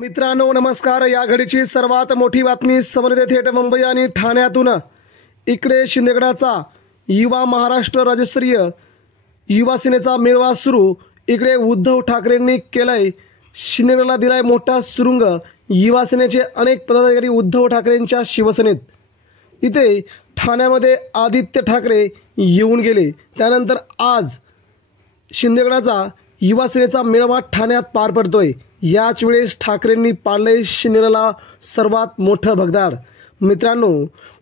मित्रांनो नमस्कार। या घडीची सर्वात मोठी बातमी समोर थेट मुंबई आणि ठाण्यातून। इकडे शिंदेगडाचा युवा महाराष्ट्र राज्यस्तरीय युवा सेनेचा मेळावा सुरू। इकडे उद्धव ठाकरेंनी केलंय शिंदेगडाला दिलाय मोठा सुरुंग। युवा सेनेचे अनेक पदाधिकारी उद्धव ठाकरेंच्या शिवसेनेत। इथे ठाण्यामध्ये आदित्य ठाकरे येऊन गेले। त्यानंतर आज शिंदेगडाचा युवा सेनेचा मेळावा ठाण्यात पार पडतोय। याच वेळेस ठाकरेंनी पाडले शिंदेगडाला सर्वात मोठं भगदाड। मित्रांनो,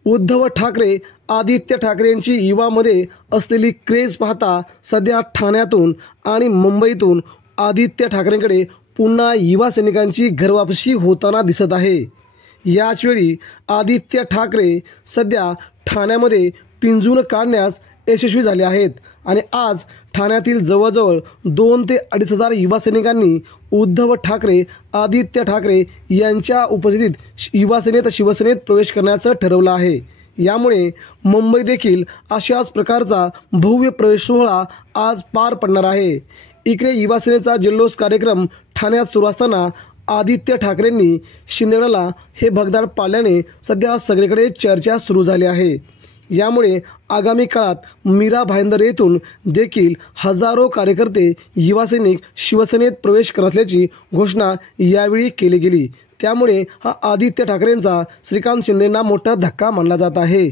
उद्धव ठाकरे आदित्य ठाकरे यांची युवामध्ये असलेली क्रेज पाहता सध्या ठाण्यातून आणि मुंबईतून आदित्य ठाकरेंकडे पुन्हा युवा सैनिकांची घरवापसी होताना दिसत आहे। याचवेळी आदित्य ठाकरे सध्या ठाण्यामध्ये पिंजून काढण्यास यशस्वी झाले आहेत आणि आज ठाण्यातील जवळजवळ 2 ते 2.5 युवा सैनिकांनी उद्धव ठाकरे आदित्य ठाकरे यांच्या उपस्थितीत युवा सेनेत शिवसेनेत प्रवेश करण्याचं ठरवलं आहे। यामुळे मुंबई देखील अशाच प्रकारचा भव्य प्रवेश सोहळा आज पार पडणार आहे। इकडे युवा सेनेचा जल्लोष कार्यक्रम ठाण्यात सुरू असताना आदित्य ठाकरेंनी शिंदेगडाला हे भगदाड पाडल्याने सध्या सगळीकडे चर्चा सुरू झाली आहे। यामुळे आगामी काळात मीरा भाईंदर येथून देखील हजारो कार्यकर्ते युवा सैनिक शिवसेनेत प्रवेश करत असल्याची घोषणा यावेळी केली गेली। त्यामुळे हा आदित्य ठाकरेंचा श्रीकांत शिंदेंना मोठा धक्का मानला जात आहे।